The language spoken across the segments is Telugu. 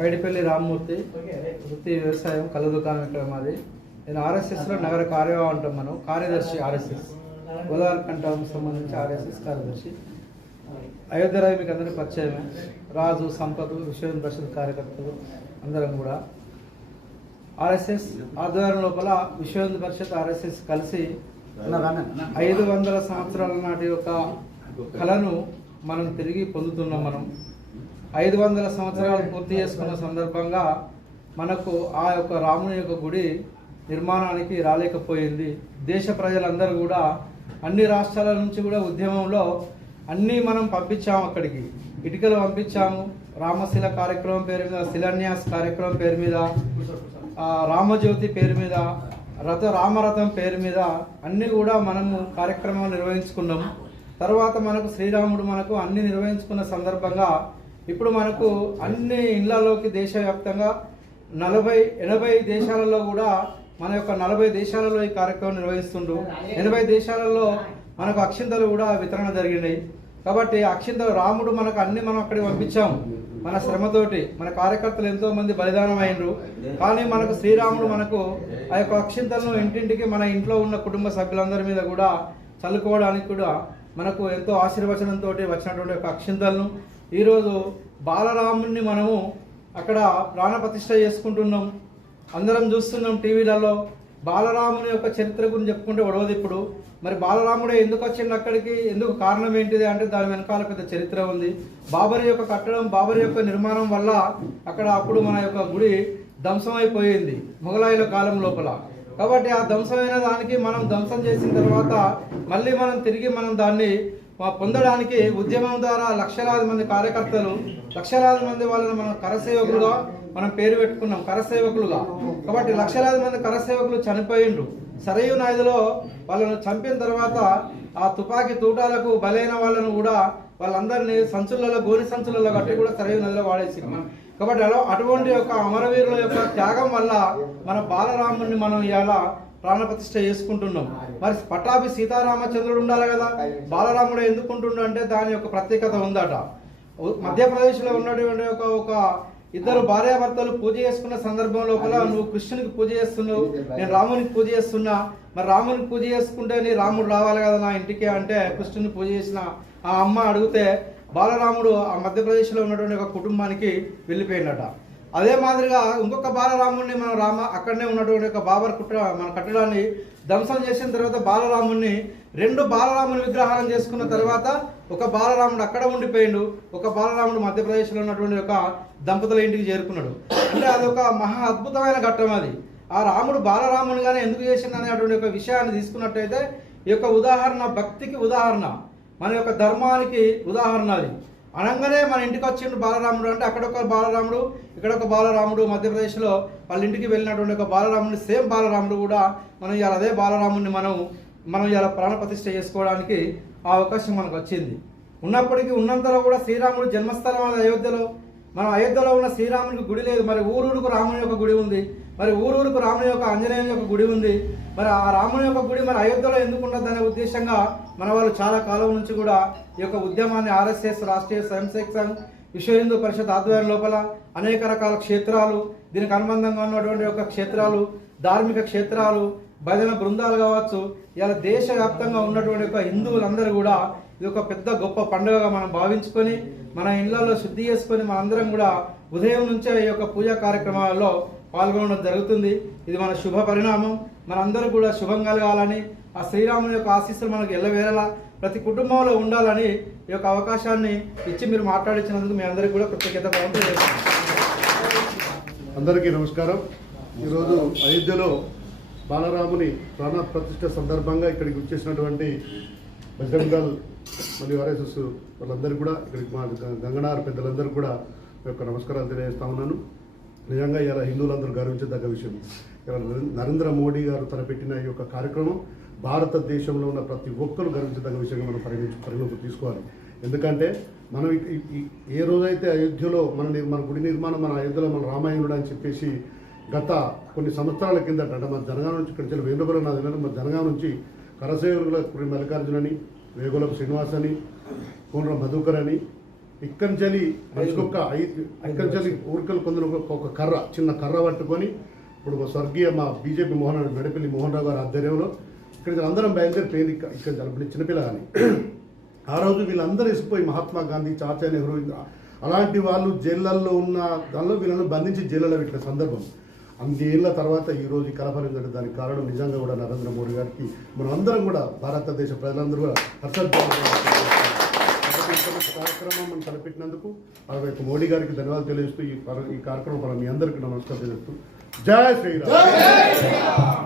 పైడిపల్లి రామ్మూర్తి, వృత్తి వ్యవసాయం, కళ్ళ దుకాణం ఇక్కడ మాది. నేను ఆర్ఎస్ఎస్లో నగర అంటాం మనం, కార్యదర్శి ఆర్ఎస్ఎస్ గోదావరికంఠం సంబంధించి ఆర్ఎస్ఎస్ కార్యదర్శి. అయోధ్య రాయ్ మీకు అందరికీ పరిచయమే. రాజు, సంపద, విశ్వ పరిషత్ కార్యకర్తలు అందరం కూడా ఆర్ఎస్ఎస్ ఆధ్వర్యం లోపల విశ్వ పరిషత్ ఆర్ఎస్ఎస్ కలిసి 500 సంవత్సరాల నాటి యొక్క కళను మనం తిరిగి పొందుతున్నాం. మనం 500 సంవత్సరాలు పూర్తి చేసుకున్న సందర్భంగా మనకు ఆ యొక్క రాముని యొక్క గుడి నిర్మాణానికి రాలేకపోయింది. దేశ ప్రజలందరూ కూడా అన్ని రాష్ట్రాల నుంచి కూడా ఉద్యమంలో అన్నీ మనం పంపించాము. అక్కడికి ఇటుకలు పంపించాము. రామశిల కార్యక్రమం పేరు మీద, శిలాన్యాస్ కార్యక్రమం పేరు మీద, రామజ్యోతి పేరు మీద, రామరథం పేరు మీద అన్నీ కూడా మనము కార్యక్రమాలు నిర్వహించుకున్నాము. తర్వాత మనకు శ్రీరాముడు మనకు అన్ని నిర్వహించుకున్న సందర్భంగా ఇప్పుడు మనకు అన్ని ఇళ్లలోకి దేశవ్యాప్తంగా 80 దేశాలలో కూడా మన యొక్క 40 దేశాలలో ఈ కార్యక్రమం నిర్వహిస్తుండ్రు. 80 దేశాలలో మనకు అక్షింతలు కూడా వితరణ జరిగినాయి. కాబట్టి అక్షింతలు రాముడు మనకు అన్ని మనం అక్కడికి పంపించాము. మన శ్రమతోటి మన కార్యకర్తలు ఎంతో మంది బలిదానం అయినరు. కానీ మనకు శ్రీరాముడు మనకు ఆ యొక్క అక్షింతలను ఇంటింటికి మన ఇంట్లో ఉన్న కుటుంబ సభ్యులందరి మీద కూడా చల్లుకోవడానికి కూడా మనకు ఎంతో ఆశీర్వచనంతో వచ్చినటువంటి యొక్క అక్షింతలను ఈరోజు బాలరాముడిని మనము అక్కడ ప్రాణప్రతిష్ఠ చేసుకుంటున్నాం. అందరం చూస్తున్నాం టీవీలలో. బాలరాముని యొక్క చరిత్ర గురించి చెప్పుకుంటే ఒడవదు ఇప్పుడు. మరి బాలరాముడే ఎందుకు వచ్చిండు అక్కడికి, ఎందుకు కారణం ఏంటిది అంటే దాని వెనకాల పెద్ద చరిత్ర ఉంది. బాబరి యొక్క కట్టడం, బాబరి యొక్క నిర్మాణం వల్ల అక్కడ అప్పుడు మన యొక్క గుడి ధ్వంసం అయిపోయింది మొఘలాయుల కాలం లోపల. కాబట్టి ఆ ధ్వంసమైన దానికి మనం ధ్వంసం చేసిన తర్వాత మళ్ళీ మనం తిరిగి దాన్ని పొందడానికి ఉద్యమం ద్వారా లక్షలాది మంది కార్యకర్తలు, లక్షలాది మంది వాళ్ళని మనం కరసేవకులుగా మనం పేరు పెట్టుకున్నాం, కరసేవకులుగా. కాబట్టి లక్షలాది మంది కరసేవకులు చనిపోయిండ్రు. సరయూ నదిలో వాళ్ళను చంపిన తర్వాత ఆ తుపాకీ తూటాలకు బలైన వాళ్ళను కూడా వాళ్ళందరినీ సంచులలో, గోని సంచులలో కట్టి కూడా సరయూ నదిలో వాడేసింది. కాబట్టి అటువంటి యొక్క అమరవీరుల యొక్క త్యాగం వల్ల మన బాలరాముడిని మనం ఇవాళ ప్రాణప్రతిష్ఠ చేసుకుంటున్నాం. మరి పట్టాభి సీతారామచంద్రుడు ఉండాలి కదా, బాలరాముడు ఎందుకుంటుండు అంటే దాని యొక్క ప్రత్యేకత ఉందట. మధ్యప్రదేశ్లో ఉన్నటువంటి ఒక ఇద్దరు భార్యాభర్తలు పూజ చేసుకున్న సందర్భం లోపల నువ్వు కృష్ణునికి పూజ చేస్తున్నావు, నేను రామునికి పూజ చేస్తున్నా, మరి రామునికి పూజ చేసుకుంటే నీ రాముడు రావాలి కదా నా ఇంటికి అంటే కృష్ణుని పూజ చేసిన ఆ అమ్మ అడిగితే బాలరాముడు ఆ మధ్యప్రదేశ్లో ఉన్నటువంటి ఒక కుటుంబానికి వెళ్ళిపోయినట. అదే మాదిరిగా ఇంకొక బాలరాముడిని మనం అక్కడనే ఉన్నటువంటి ఒక మన కట్టడాన్ని ధ్వంసం చేసిన తర్వాత బాలరాముడిని 2 బాలరాముని విగ్రహాలను చేసుకున్న తర్వాత ఒక బాలరాముడు అక్కడ ఉండిపోయిండు, ఒక బాలరాముడు మధ్యప్రదేశ్లో ఉన్నటువంటి ఒక దంపతుల ఇంటికి చేరుకున్నాడు. అంటే అదొక మహా అద్భుతమైన ఘట్టం. అది ఆ రాముడు బాలరామునిగానే ఎందుకు చేసిండు అనేటువంటి ఒక విషయాన్ని తీసుకున్నట్టయితే ఈ యొక్క ఉదాహరణ భక్తికి ఉదాహరణ, మన యొక్క ధర్మానికి ఉదాహరణ. అది అనగానే మన ఇంటికి వచ్చిండు బాలరాముడు అంటే అక్కడ ఒక బాలరాముడు, ఇక్కడ ఒక బాలరాముడు, మధ్యప్రదేశ్లో వాళ్ళ ఇంటికి వెళ్ళినటువంటి ఒక బాలరాముడు, సేమ్ బాలరాముడు కూడా మనం ఇవాళ అదే బాలరాముడిని మనం ఇవాళ ప్రాణప్రతిష్ఠ చేసుకోవడానికి ఆ అవకాశం మనకు వచ్చింది. ఉన్నప్పటికీ ఉన్నంతలో కూడా శ్రీరాముడు జన్మస్థలం అనేది అయోధ్యలో. మనం అయోధ్యలో ఉన్న శ్రీరామునికి గుడి లేదు. మరి ఊరూరుకు రాముని యొక్క గుడి ఉంది, మరి ఊరూరుకు రాముని యొక్క ఆంజనేయుని యొక్క గుడి ఉంది. మరి ఆ రాముని యొక్క గుడి మరి అయోధ్యలో ఎందుకు ఉండదనే ఉద్దేశంగా మన వాళ్ళు చాలా కాలం నుంచి కూడా ఈ యొక్క ఉద్యమాన్ని ఆర్ఎస్ఎస్, రాష్ట్రీయ స్వయంసేవక్ సంఘ్, విశ్వ హిందూ పరిషత్ ఆధ్వర్యం లోపల అనేక రకాల క్షేత్రాలు, దీనికి అనుబంధంగా ఉన్నటువంటి యొక్క క్షేత్రాలు, ధార్మిక క్షేత్రాలు, భజన బృందాలు కావచ్చు, ఇలా దేశవ్యాప్తంగా ఉన్నటువంటి యొక్క హిందువులందరూ కూడా ఇది ఒక పెద్ద గొప్ప పండుగగా మనం భావించుకొని మన ఇళ్లలో శుద్ధి చేసుకొని మనందరం కూడా ఉదయం నుంచే ఈ యొక్క పూజా కార్యక్రమాల్లో పాల్గొనడం జరుగుతుంది. ఇది మన శుభ పరిణామం. మనందరూ కూడా శుభం కలగాలని, ఆ శ్రీరాముని యొక్క ఆశీస్సులు మనకు ఎల్లవేళలా ప్రతి కుటుంబంలో ఉండాలని ఈ యొక్క అవకాశాన్ని ఇచ్చి మీరు మాట్లాడించినందుకు మీ అందరికీ కూడా కృతజ్ఞత. అందరికీ నమస్కారం. ఈరోజు అయోధ్యలో బాలరాముని ప్రాణ ప్రతిష్ఠ సందర్భంగా ఇక్కడికి వచ్చేసినటువంటి బజరంగ్ దళ్ మరియు ఆర్ఎస్ఎస్ వాళ్ళందరూ కూడా ఇక్కడికి మా గంగనార్ పెద్దలందరూ కూడా యొక్క నమస్కారాలు తెలియజేస్తా ఉన్నాను. నిజంగా ఇలా హిందువులందరూ గర్వించదగ్గ విషయం. నరేంద్ర మోడీ గారు తలపెట్టిన ఈ యొక్క కార్యక్రమం భారతదేశంలో ఉన్న ప్రతి ఒక్కరు గర్వించదగ్గ విషయంగా మనం పరిగణలోకి తీసుకోవాలి. ఎందుకంటే మనం ఏ రోజైతే అయోధ్యలో మన గుడి నిర్మాణం మన అయోధ్యలో మన రామాయణుడు అని చెప్పేసి గత కొన్ని సంవత్సరాల కిందట అంటే మన జనగాం నుంచి ఇక్కడ వేణుగోపాల నాథ్ మన జనగాం నుంచి కరసేవకుల మల్లికార్జున అని, వేగులపు శ్రీనివాస్ అని, కోనర మధుకర్ అని, ఇక్కడి నుంచి మనిషికొక ఇక్కడి నుంచి ఊరికలు కొందరు ఒక కర్ర చిన్న కర్ర పట్టుకొని ఇప్పుడు స్వర్గీయ మా బీజేపీ మెడపల్లి మోహన్ రావు గారి ఆధ్వర్యంలో ఇక్కడ అందరం బయలుదేరి ట్రైన్ ఇక్కడ జరుపుని చిన్నపిల్ల కానీ ఆ రోజు వీళ్ళందరూ వేసిపోయి మహాత్మా గాంధీ చాచా నెహ్రూ అలాంటి వాళ్ళు జైళ్ళల్లో ఉన్న దానిలో వీళ్ళని బంధించి జైళ్ళలో పెట్టిన సందర్భం. అన్నేళ్ల తర్వాత ఈరోజు ఈ కలపరం జరిగిన దానికి కారణం నిజంగా కూడా నరేంద్ర మోడీ గారికి మనం అందరం కూడా భారతదేశ ప్రజలందరూ కూడా కార్యక్రమం మనం తలపెట్టినందుకు అలాగే మోడీ గారికి ధన్యవాదాలు తెలియజేస్తూ ఈ కార్యక్రమం మనం మీ అందరికీ నమస్కారం తెలియజేస్తూ జై శ్రీరామ్.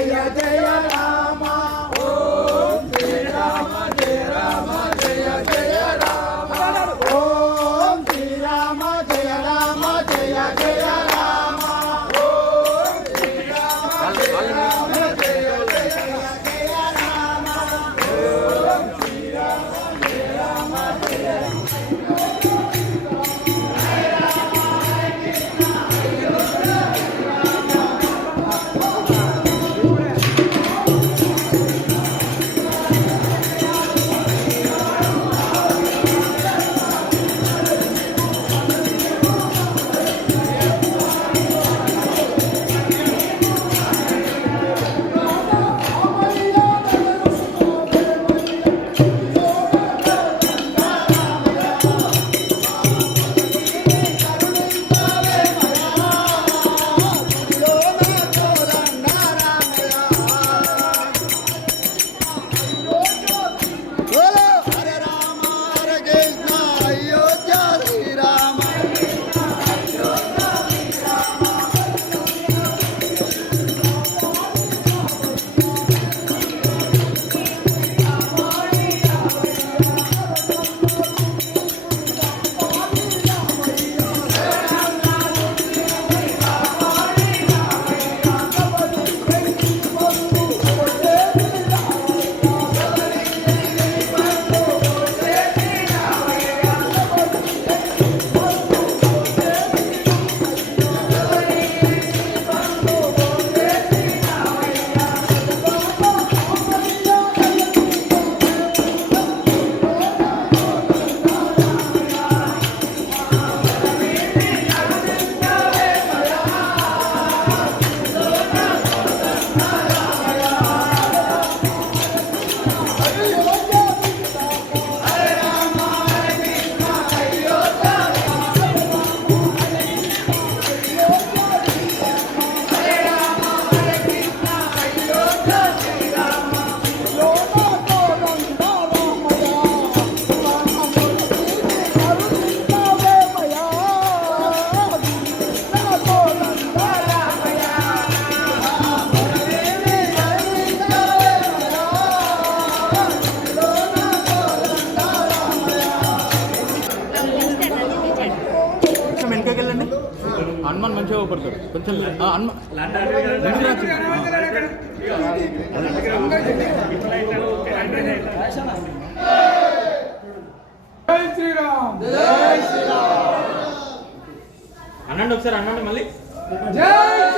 జయ జయ రామ ఓం శ్రీరామ జయ రామ జయ జయ రామ ఓం శ్రీరామ జయ రామ జయ జయ రామ ఓం శ్రీరామ జయ రామ జయ జయ జయ రామ ఓం శ్రీరామ జయ రామ జయ హనుమాన్ మంచిగా ఊపడతాడు కొంచెం అనండి ఒకసారి అనండి మళ్ళీ జై